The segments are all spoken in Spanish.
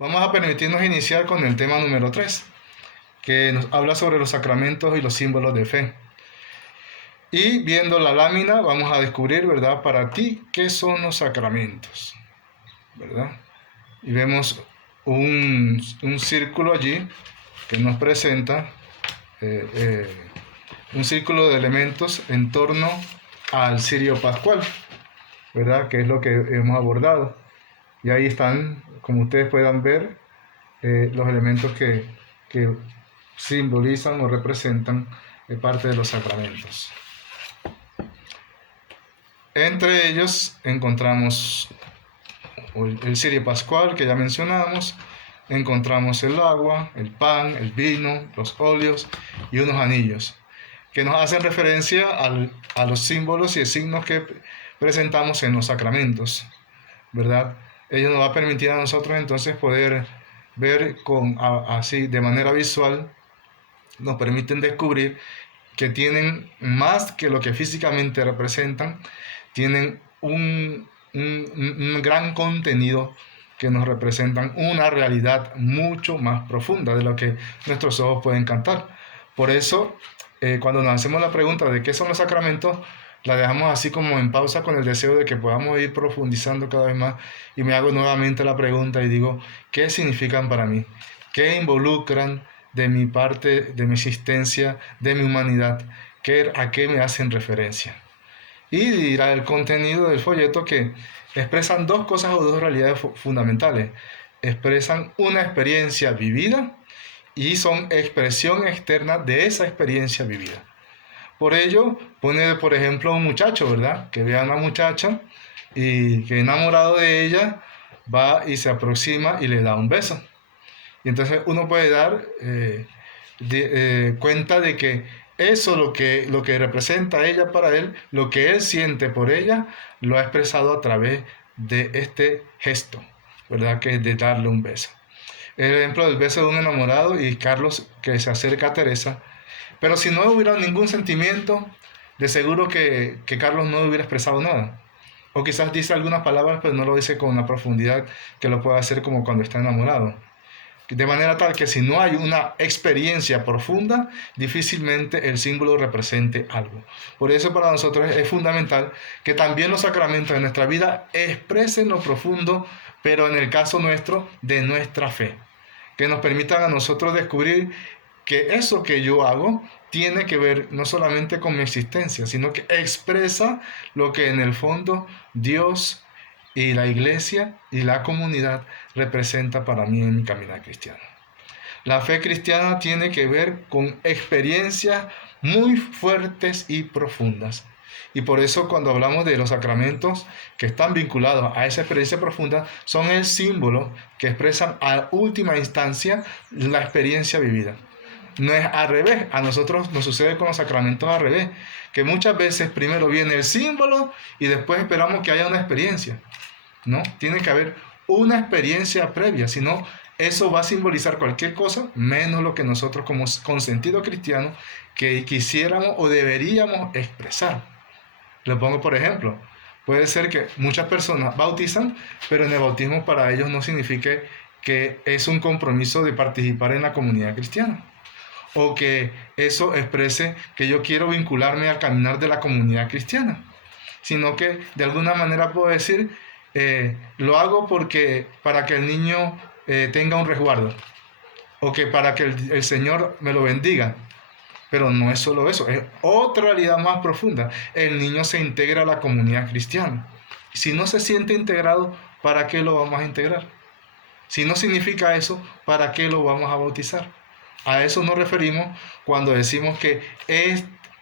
Vamos a permitirnos iniciar con el tema número 3, que nos habla sobre los sacramentos y los símbolos de fe. Y viendo la lámina vamos a descubrir, ¿verdad?, para ti, ¿qué son los sacramentos? ¿Verdad? Y vemos un círculo allí que nos presenta un círculo de elementos en torno al cirio pascual, ¿verdad?, que es lo que hemos abordado. Y ahí están, como ustedes puedan ver, los elementos que simbolizan o representan parte de los sacramentos. Entre ellos encontramos el cirio pascual, que ya mencionamos, encontramos el agua, el pan, el vino, los óleos y unos anillos, que nos hacen referencia a los símbolos y signos que presentamos en los sacramentos, ¿verdad? Ello nos va a permitir a nosotros entonces poder ver así de manera visual, nos permiten descubrir que tienen más que lo que físicamente representan, tienen un gran contenido que nos representan una realidad mucho más profunda de lo que nuestros ojos pueden captar. Por eso, cuando nos hacemos la pregunta de qué son los sacramentos, la dejamos así como en pausa con el deseo de que podamos ir profundizando cada vez más, y me hago nuevamente la pregunta y digo, ¿qué significan para mí? ¿Qué involucran de mi parte, de mi existencia, de mi humanidad? ¿A qué me hacen referencia? Y dirá el contenido del folleto que expresan dos cosas o dos realidades fundamentales. Expresan una experiencia vivida y son expresión externa de esa experiencia vivida. Por ello, pone, por ejemplo, a un muchacho, ¿verdad?, que ve a una muchacha y que enamorado de ella va y se aproxima y le da un beso. Y entonces uno puede dar cuenta de que eso, lo que representa ella para él, lo que él siente por ella, lo ha expresado a través de este gesto, ¿verdad?, que es de darle un beso. El ejemplo del beso de un enamorado y Carlos que se acerca a Teresa. Pero si no hubiera ningún sentimiento, de seguro que Carlos no hubiera expresado nada. O quizás dice algunas palabras, pero no lo dice con una profundidad que lo pueda hacer como cuando está enamorado. De manera tal que si no hay una experiencia profunda, difícilmente el símbolo represente algo. Por eso para nosotros es fundamental que también los sacramentos de nuestra vida expresen lo profundo, pero en el caso nuestro, de nuestra fe. Que nos permitan a nosotros descubrir que eso que yo hago tiene que ver no solamente con mi existencia, sino que expresa lo que en el fondo Dios y la iglesia y la comunidad representa para mí en mi caminar cristiano. La fe cristiana tiene que ver con experiencias muy fuertes y profundas. Y por eso cuando hablamos de los sacramentos que están vinculados a esa experiencia profunda, son el símbolo que expresan a última instancia la experiencia vivida. No es al revés, a nosotros nos sucede con los sacramentos al revés, que muchas veces primero viene el símbolo y después esperamos que haya una experiencia. No, tiene que haber una experiencia previa, si no, eso va a simbolizar cualquier cosa, menos lo que nosotros como con sentido cristiano que quisiéramos o deberíamos expresar. Le pongo por ejemplo, puede ser que muchas personas bautizan, pero en el bautismo para ellos no significa que es un compromiso de participar en la comunidad cristiana, o que eso exprese que yo quiero vincularme al caminar de la comunidad cristiana, sino que de alguna manera puedo decir, lo hago para que el niño tenga un resguardo, o que para que el Señor me lo bendiga. Pero no es solo eso, es otra realidad más profunda. El niño se integra a la comunidad cristiana. Si no se siente integrado, ¿para qué lo vamos a integrar? Si no significa eso, ¿para qué lo vamos a bautizar? A eso nos referimos cuando decimos que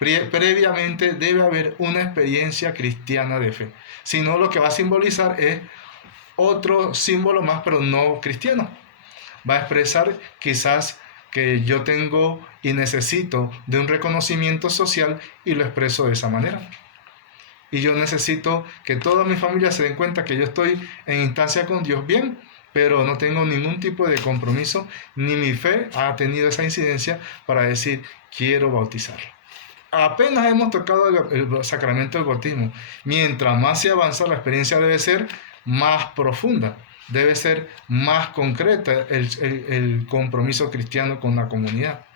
previamente debe haber una experiencia cristiana de fe. Si no, lo que va a simbolizar es otro símbolo más, pero no cristiano. Va a expresar quizás que yo tengo y necesito de un reconocimiento social y lo expreso de esa manera. Y yo necesito que toda mi familia se den cuenta que yo estoy en instancia con Dios bien, pero no tengo ningún tipo de compromiso, ni mi fe ha tenido esa incidencia para decir, quiero bautizar. Apenas hemos tocado el sacramento del bautismo. Mientras más se avanza, la experiencia debe ser más profunda. debe ser más concreta el compromiso cristiano con la comunidad.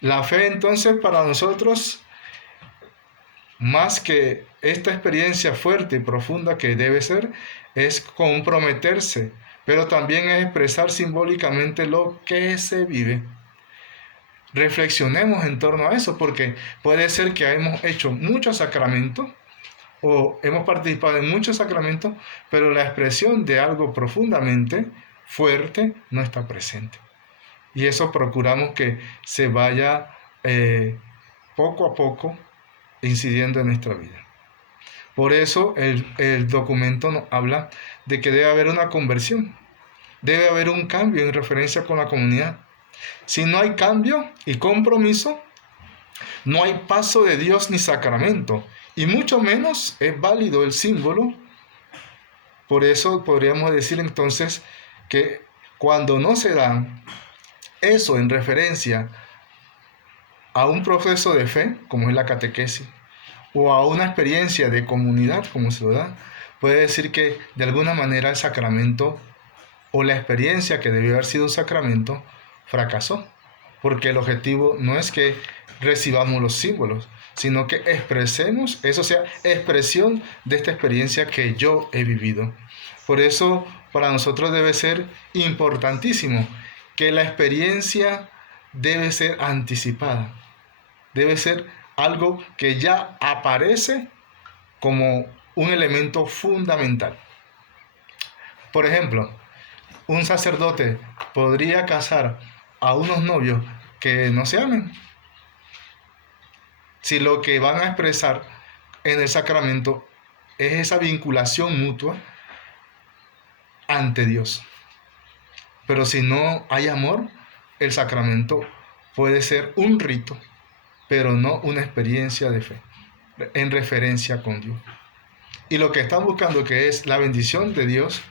La fe entonces para nosotros, más que esta experiencia fuerte y profunda que debe ser, es comprometerse, pero también es expresar simbólicamente lo que se vive. Reflexionemos en torno a eso, porque puede ser que hemos hecho muchos sacramentos o hemos participado en muchos sacramentos, pero la expresión de algo profundamente fuerte no está presente. Y eso procuramos que se vaya poco a poco incidiendo en nuestra vida. Por eso el documento nos habla de que debe haber una conversión, debe haber un cambio en referencia con la comunidad. Si no hay cambio y compromiso, no hay paso de Dios ni sacramento, y mucho menos es válido el símbolo. Por eso podríamos decir entonces que cuando no se da eso en referencia a un proceso de fe, como es la catequesis, o a una experiencia de comunidad, como se lo da, puede decir que de alguna manera el sacramento o la experiencia que debió haber sido un sacramento fracasó, porque el objetivo no es que recibamos los símbolos, sino que expresemos, eso sea, expresión de esta experiencia que yo he vivido. Por eso, para nosotros debe ser importantísimo que la experiencia debe ser anticipada, debe ser algo que ya aparece como un elemento fundamental. Por ejemplo, un sacerdote podría casar a unos novios que no se amen, si lo que van a expresar en el sacramento es esa vinculación mutua ante Dios. Pero si no hay amor, el sacramento puede ser un rito, pero no una experiencia de fe en referencia con Dios. Y lo que están buscando, que es la bendición de Dios,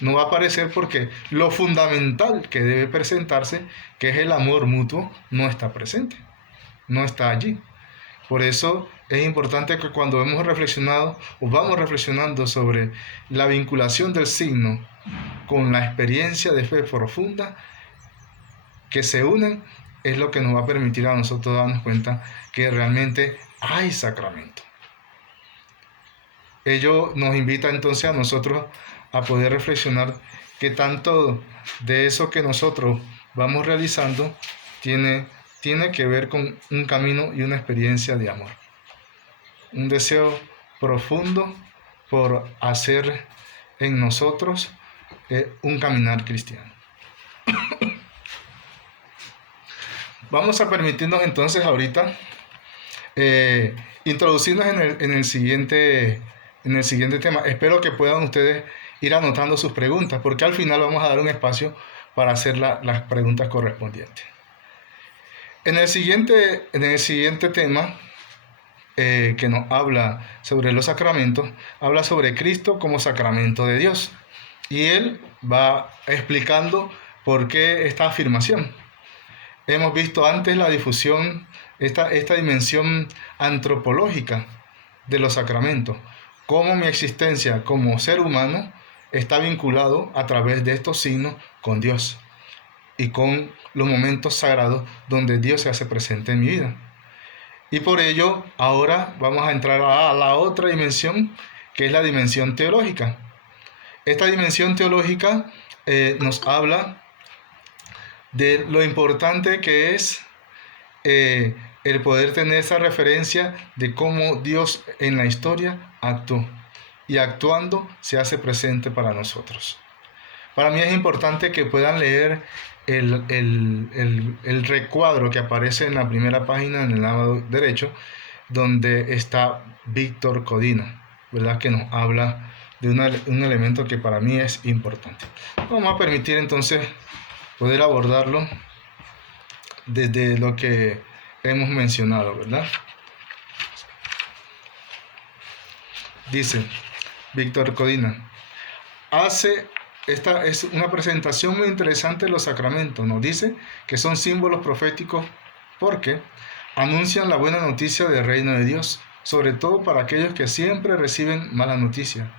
no va a aparecer porque lo fundamental que debe presentarse, que es el amor mutuo, no está presente, no está allí. Por eso es importante que cuando hemos reflexionado o vamos reflexionando sobre la vinculación del signo con la experiencia de fe profunda, que se unen, es lo que nos va a permitir a nosotros darnos cuenta que realmente hay sacramento. Ello nos invita entonces a nosotros a poder reflexionar que tanto de eso que nosotros vamos realizando tiene que ver con un camino y una experiencia de amor. Un deseo profundo por hacer en nosotros un caminar cristiano. Vamos a permitirnos entonces ahorita introducirnos en el siguiente tema. Espero que puedan ustedes ir anotando sus preguntas, porque al final vamos a dar un espacio para hacer las preguntas correspondientes. En el siguiente tema, que nos habla sobre los sacramentos, habla sobre Cristo como sacramento de Dios. Y él va explicando por qué esta afirmación. Hemos visto antes la difusión, esta dimensión antropológica de los sacramentos, cómo mi existencia como ser humano está vinculado a través de estos signos con Dios y con los momentos sagrados donde Dios se hace presente en mi vida. Y por ello, ahora vamos a entrar a la otra dimensión, que es la dimensión teológica. Esta dimensión teológica nos habla de lo importante que es el poder tener esa referencia de cómo Dios en la historia actuó y actuando se hace presente para nosotros. Para mí es importante que puedan leer el recuadro que aparece en la primera página en el lado derecho, donde está Víctor Codina, ¿verdad? Que nos habla de un elemento que para mí es importante. Vamos a permitir entonces poder abordarlo desde lo que hemos mencionado, ¿verdad? Dice Víctor Codina, esta es una presentación muy interesante de los sacramentos. Nos dice que son símbolos proféticos porque anuncian la buena noticia del reino de Dios, sobre todo para aquellos que siempre reciben mala noticia.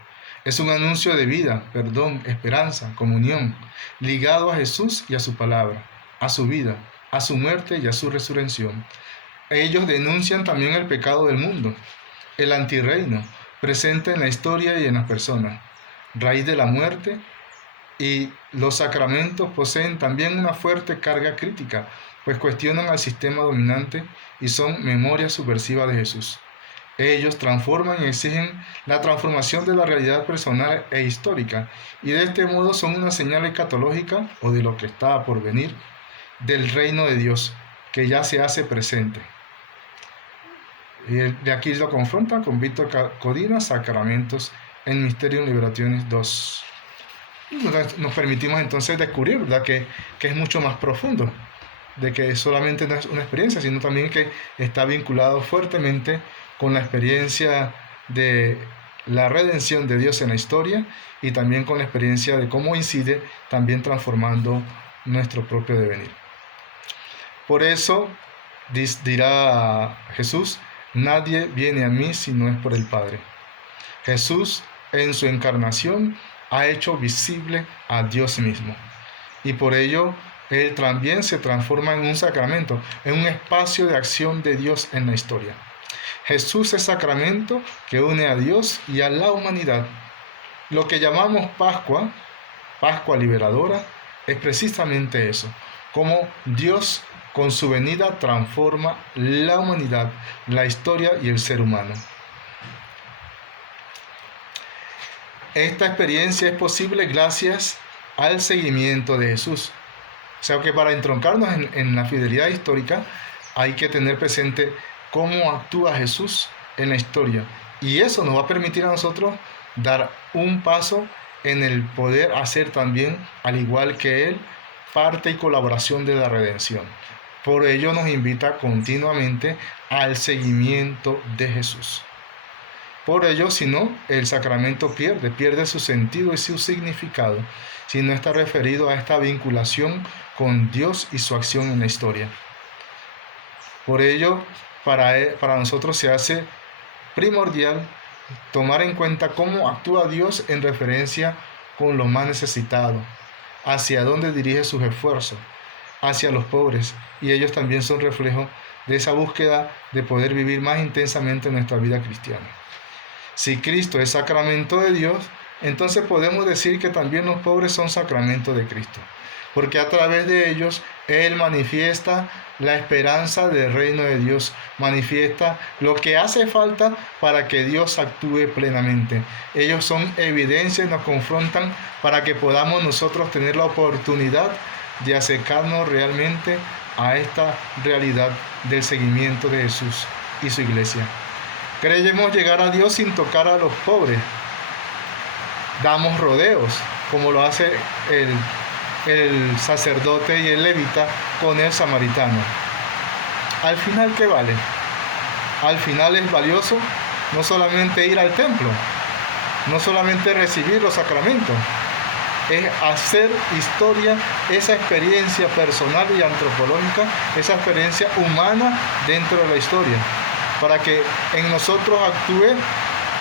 Es un anuncio de vida, perdón, esperanza, comunión, ligado a Jesús y a su palabra, a su vida, a su muerte y a su resurrección. Ellos denuncian también el pecado del mundo, el antirreino, presente en la historia y en las personas, raíz de la muerte, y los sacramentos poseen también una fuerte carga crítica, pues cuestionan al sistema dominante y son memoria subversiva de Jesús. Ellos transforman y exigen la transformación de la realidad personal e histórica, y de este modo son una señal escatológica o de lo que está por venir, del reino de Dios, que ya se hace presente. Y de aquí lo confronta con Víctor Codina, Sacramentos en Mysterium Liberationis 2. Nos permitimos entonces descubrir, ¿verdad?, que es mucho más profundo, de que solamente no es una experiencia, sino también que está vinculado fuertemente con la experiencia de la redención de Dios en la historia y también con la experiencia de cómo incide también transformando nuestro propio devenir. Por eso dirá Jesús: nadie viene a mí si no es por el Padre. Jesús en su encarnación ha hecho visible a Dios mismo, y por ello Él también se transforma en un sacramento, en un espacio de acción de Dios en la historia. Jesús es sacramento que une a Dios y a la humanidad. Lo que llamamos Pascua, Pascua liberadora, es precisamente eso, cómo Dios con su venida transforma la humanidad, la historia y el ser humano. Esta experiencia es posible gracias al seguimiento de Jesús. O sea que para entroncarnos en la fidelidad histórica hay que tener presente cómo actúa Jesús en la historia. Y eso nos va a permitir a nosotros dar un paso en el poder hacer también, al igual que Él, parte y colaboración de la redención. Por ello nos invita continuamente al seguimiento de Jesús. Por ello, si no, el sacramento pierde su sentido y su significado, si no está referido a esta vinculación con Dios y su acción en la historia. Por ello, para nosotros se hace primordial tomar en cuenta cómo actúa Dios en referencia con los más necesitados, hacia dónde dirige sus esfuerzos, hacia los pobres, y ellos también son reflejo de esa búsqueda de poder vivir más intensamente nuestra vida cristiana. Si Cristo es sacramento de Dios, entonces podemos decir que también los pobres son sacramento de Cristo, porque a través de ellos Él manifiesta la esperanza del reino de Dios, manifiesta lo que hace falta para que Dios actúe plenamente. Ellos son evidencia y nos confrontan para que podamos nosotros tener la oportunidad de acercarnos realmente a esta realidad del seguimiento de Jesús y su iglesia. Creemos llegar a Dios sin tocar a los pobres. Damos rodeos, como lo hace el sacerdote y el levita con el samaritano. Al final, ¿qué vale? Al final es valioso no solamente ir al templo, no solamente recibir los sacramentos, es hacer historia, esa experiencia personal y antropológica, esa experiencia humana dentro de la historia, para que en nosotros actúe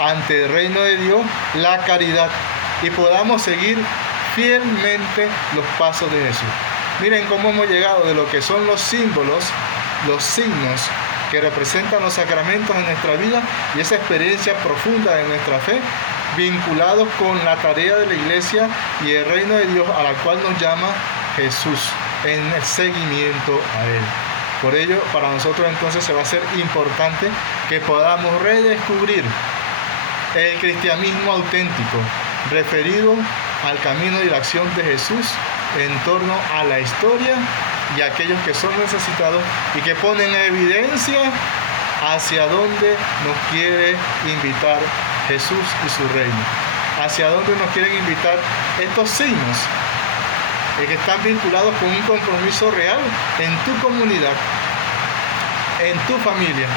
ante el reino de Dios la caridad y podamos seguir fielmente los pasos de Jesús. Miren cómo hemos llegado de lo que son los símbolos, los signos que representan los sacramentos en nuestra vida y esa experiencia profunda de nuestra fe, vinculados con la tarea de la iglesia y el reino de Dios a la cual nos llama Jesús en el seguimiento a Él. Por ello, para nosotros entonces se va a ser importante que podamos redescubrir el cristianismo auténtico, referido al camino y la acción de Jesús en torno a la historia y a aquellos que son necesitados y que ponen en evidencia hacia dónde nos quiere invitar Jesús y su reino, hacia dónde nos quieren invitar estos signos que están vinculados con un compromiso real en tu comunidad, en tu familia,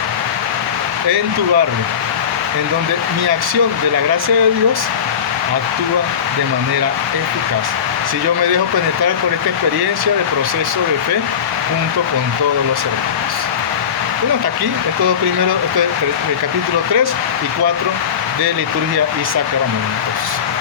en tu barrio, en donde mi acción de la gracia de Dios actúa de manera eficaz. Si yo me dejo penetrar por esta experiencia de proceso de fe junto con todos los hermanos. Bueno, hasta aquí, estos dos primeros, el capítulo 3 y 4 de liturgia y sacramentos.